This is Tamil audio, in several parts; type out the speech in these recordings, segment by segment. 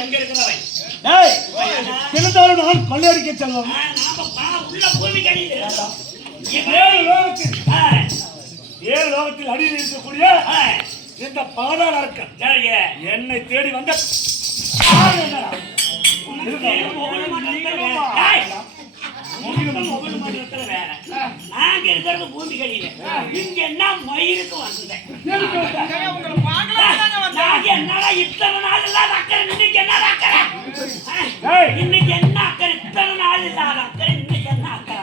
எங்க இருக்கிறவன்? இருந்தாலும் நான் கொள்ளையடிக்க செல்வோம். உள்ள பூமி கடியில் ஏழு லோகத்தில் அடியில் இருக்கக்கூடிய இந்த பாதாள அரக்கன் என்னை தேடி வந்த நாங்க இருக்கிறது பூமி கடியில. இங்க என்ன மயிருக்கு வந்தேன். என்னடா இத்தனை நாள் இல்லாத அக்கறை, இன்னைக்கு என்ன அக்கறை? இன்னைக்கு என்ன அக்கறை? இத்தனை நாள் இல்லாத அக்கறை, இன்னைக்கு என்ன அக்கறை?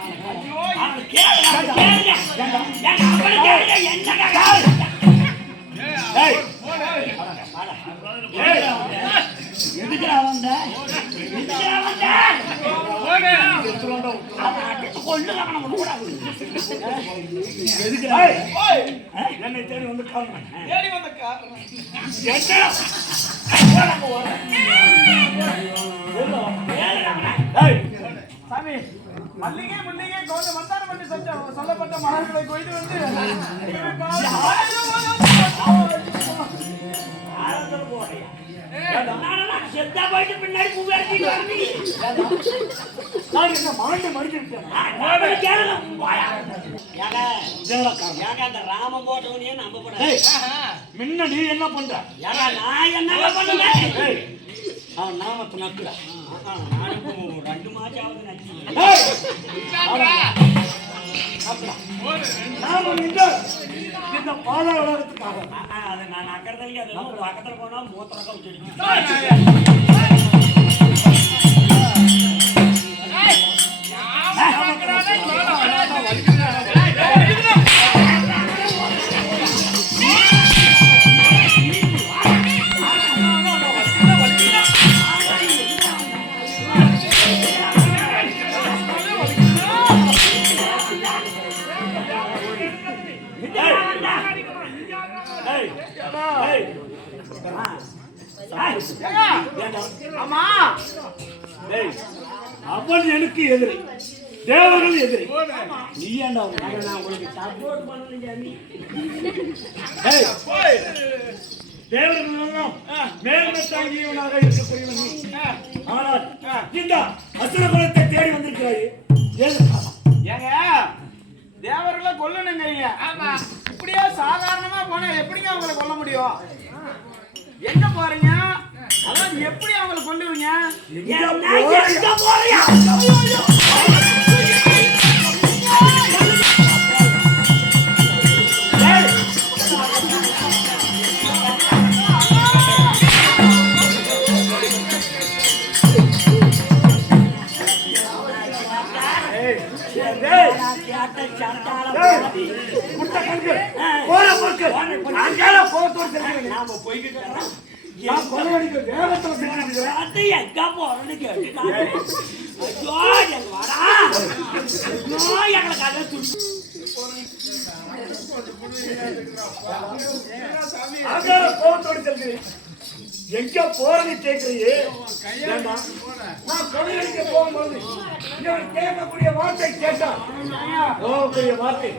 எதுக்குறா வந்த? என்னை தேடி வந்து காரணம் சாமி, மல்லிகை முல்லிகை கொஞ்சம் மந்தாரம் பண்ணி சொல்லப்பட்ட மலர்களை கொய்து வந்து பின்னாடி அந்த ராமம் போட்டவனே நம்ப போட முன்னாடி என்ன பண்ற? நான் என்ன பண்ணுவேன்? நாமத்தை நக்குற ரெண்டு மாசம் ஆகுது இந்த பாதாள உலகத்துக்காக அதை நான் நக்கிறதுக்கு அது பக்கத்துல போனா மூத்தரக்கம் வச்சிருக்கேன். அவன் எனக்கு எதிரி, தேவர்கள் எதிரி. நீ ஏண்டா உங்களுக்கு சப்போர்ட் பண்ணலீங்க. தேவர்கள் எல்லாம் மேன்மை தாங்கியவனாக இருக்கக்கூடியவன் நீ. ஆனால் இந்த அசுர குலத்தை தேடி வந்திருக்கிறாய். ஏங்க தேவர்களை கொல்லணுங்கிறீங்க. இப்படியே சாதாரணமா போனா எப்படிங்க அவங்களை கொல்ல முடியும்? எங்க போறீங்க? அதாவது எப்படி அவங்களை கொல்லுவீங்க? எங்க போறன்னு கேட்கறியே? நான் கொலையடிக்க போகும்போது கேட்கக்கூடிய வார்த்தை கேட்டா போகக்கூடிய வார்த்தை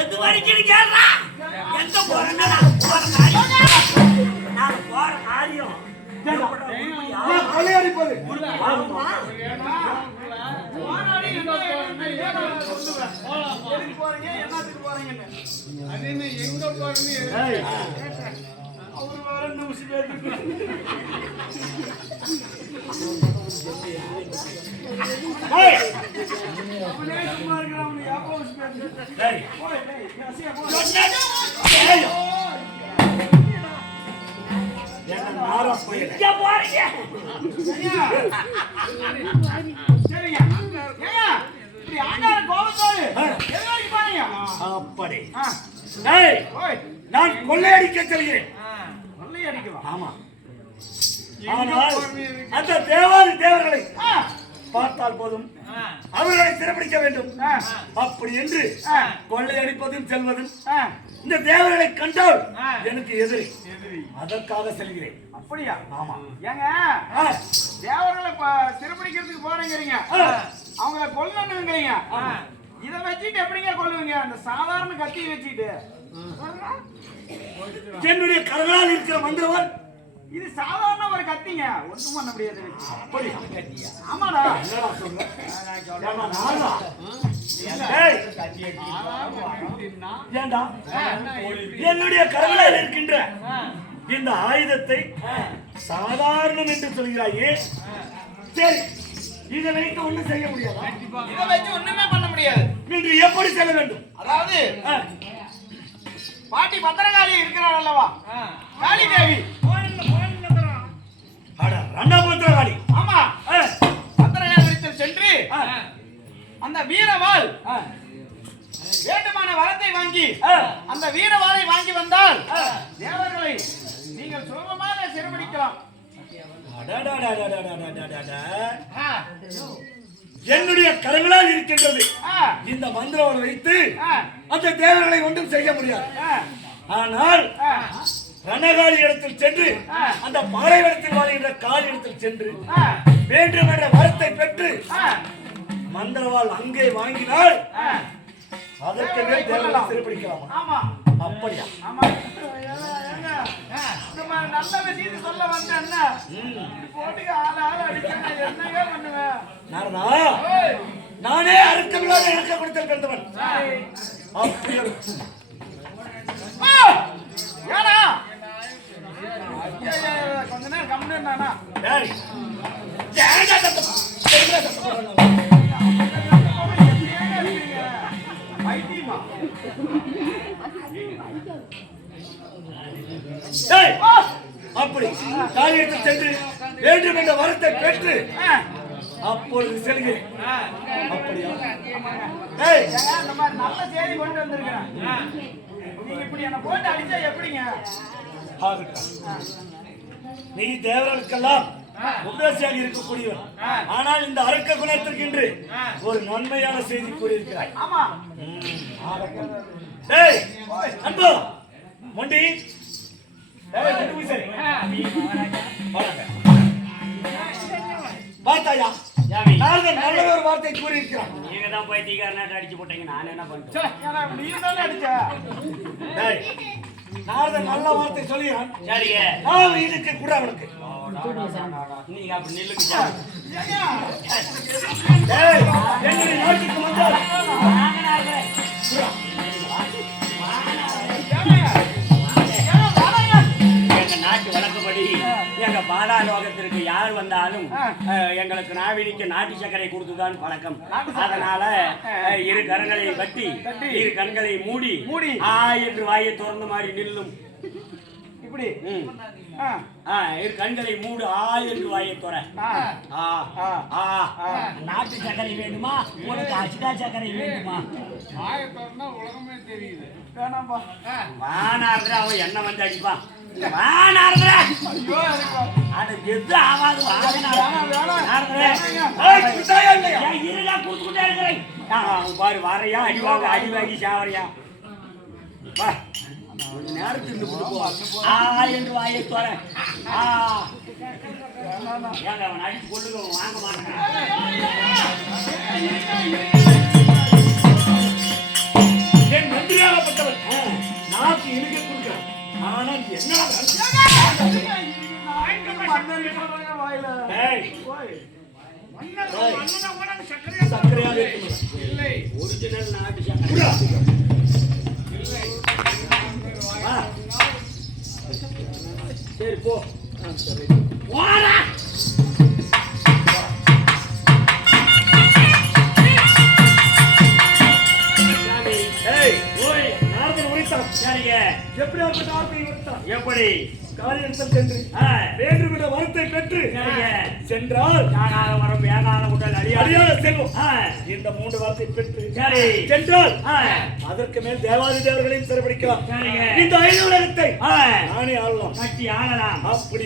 எது வரைக்கும் கேட்றா? எங்க போறேன்னா நான் போற காரியம் கொலையடிப்பது அப்படி நான் கொள்ளையடிக்க செல்கிறேன். ஆமா, அந்த தேவாதி தேவர்களை பார்த்தால் போதும், அவர்களை சிறப்பிடிக்க வேண்டும். அப்படி என்று கொள்ளையடிப்பதும் செல்வதும் இந்த தேவர்களை கண்டால் எனக்கு எதிரி. அதற்காக செல்கிறேன். அப்படியா? ஆமா. ஏங்க தேவர்களை சிறப்பிடிக்கிறதுக்கு போறேங்கிறீங்க, அவங்களை கொல்லணுங்கிறீங்க. இதை வச்சுட்டு எப்படிங்க கொல்லுவீங்க? அந்த சாதாரண கத்தியை வச்சுட்டு என்னுடைய கரங்களால் இருக்கிற மந்திரவாள் இது சாதாரண ஒரு கத்திங்க, ஒன்றும் பண்ண முடியாது. அப்படி ஆமாடா. என்னடா சொல்ற? ஏம்மா, நானா? ஏய், ஏண்டா என்னுடைய கரங்களால் இருக்கின்ற இந்த ஆயுதத்தை சாதாரணம் என்று சொல்கிறாயே, சரி இதை வைத்து ஒண்ணும் செய்ய முடியாதா? இதை வச்சு ஒண்ணுமே பண்ண முடியாது. இன்று எப்படி செல்ல வேண்டும்? அதாவது பாட்டி பத்திரகாளி இருக்கிறாள் அல்லவா, காளி தேவி. அட ரணபத்ரகாளி. ஆமா, பத்திரகாளிடத்தில் சென்று அந்த வீரவாள் வேண்டுமான வரத்தை வாங்கி அந்த வீரவாளை வாங்கி வந்தால் தேவர்களை நீங்கள் சுலபமாக சிறுபிடிக்கலாம். என்னுடைய கரங்களால் இருக்கின்றது இந்த மந்திரம் வைத்து அந்த தேவர்களை ஒன்றும் செய்ய முடியாது. ஆனால் ரணகாளி இடத்தில் சென்று அந்த பாறை இடத்தில் வாழ்கின்ற காலி இடத்தில் சென்று வேண்டும் என்ற வரத்தை பெற்று மந்திரவாள் அங்கே வாங்கினால் அதற்கு மேல் தேவர்களை சிறைப்பிடிக்கலாமா? ஆமா, அப்படியா? ஆமா. நம்ம நல்ல விஷயத்தை சொல்ல வந்தேன்னா போட்டுக்கு ஆள் அடிக்க என்னங்க பண்ணுவேன்? நாரதா, நானே அறுக்கவில்லாத இருக்க கொடுத்திருக்கின்றவன். அப்படியா? ஏடா கொஞ்ச நேரம் கம்முன்னு நானா டேய், ஏன்டா சத்தம்? எதுக்குடா சத்தம் போடுறாங்க? ஐடிமா டேய், அப்படி காரியத்தில் சென்று வேண்டும் என்ற வரத்தை பெற்று அப்பொழுது செல்கிறேன். அப்படியா? டேய், இந்த மாதிரி நல்ல செய்தி கொண்டு வந்திருக்கிறேன். நீங்க இப்படி என்ன போட்டு அடிச்சா எப்படிங்க? ஆகட்டும். நீ தேவர்களுக்கெல்லாம் உபதேசியாக இருக்கக்கூடியவன். ஆனால் இந்த அரக்க குணத்திற்கென்று ஒரு நன்மையான செய்தி கூறியிருக்கிறாய். ஆமா. டேய், அன்பு மொண்டி, டேய் குண்டு சரி வாங்க. பார்த்தாயா, நாரதன் நல்ல ஒரு வார்த்தை கூறியிருக்கிறான். நீங்க தான் போய் தீகாரனாட்ட அடிச்சு போட்டீங்க, நான் என்ன பண்றேன்? நீ தானே அடிச்ச. டேய், நாரதன் நல்ல வார்த்தை சொல்லியான். சரிங்க, நான் இதுக்கு கூட அவனுக்கு. நீங்க அப்படி நில்லுங்க சார். டேய், என்னுடைய நாட்டுக்கு வந்தால் எங்க நாட்டு வழக்கப்படி எங்க பாதாளோகத்திற்கு யார் வந்தாலும் எங்களுக்கு நாவினிக்கு நாட்டு சர்க்கரை கொடுத்துதான் பழக்கம். அதனால இரு கரங்களை கட்டி இரு கண்களை மூடி ஆ என்று வாயை திறந்த மாதிரி நில்லும். இப்படி இரு கண்களை மூடு, ஆ என்று வாயை துற. நாட்டு சர்க்கரை வேண்டுமா உனக்கு அசிதா சர்க்கரை வேண்டுமா? உலகமே தெரியுது. வேணாம்பா. வானார்தா அவன் என்ன வந்து அடிப்பான். வானார்தா அது எது ஆகாது. இருடா கொடுத்துக்கிட்டே இருக்கிறேன். பாரு வரையா அடி வாங்க, அடி வாங்கி சாவறியா? வா கொஞ்ச நேரத்துக்கு கொடுப்போம். ஆ என்று வாயை தோற. ஏங்க அவன் அடிச்சு கொள்ளுங்க, வாங்க மாட்டேன். என் மந்திரியாகப்பட்டவன் நாக்கு இழுக்க கொடுக்கிறான். ஆனால் என்ன சர்க்கரையாக இல்லை, ஒரிஜினல் நாட்டு சர்க்கரை. சரி போ. வாடா. எப்படி காரியத்தில் சென்று வேண்டும் என்ற வரத்தை பெற்று சென்றால் வரும் வேகாத உடல் அடியாத செல்வம் இந்த 3 வார்த்தை பெற்று சென்றால் அதற்கு மேல் தேவாதி தேவர்களையும் சிறப்பிடிக்கலாம். இந்த 5 உலகத்தை நானே ஆளலாம். கட்டி ஆளலாம். அப்படி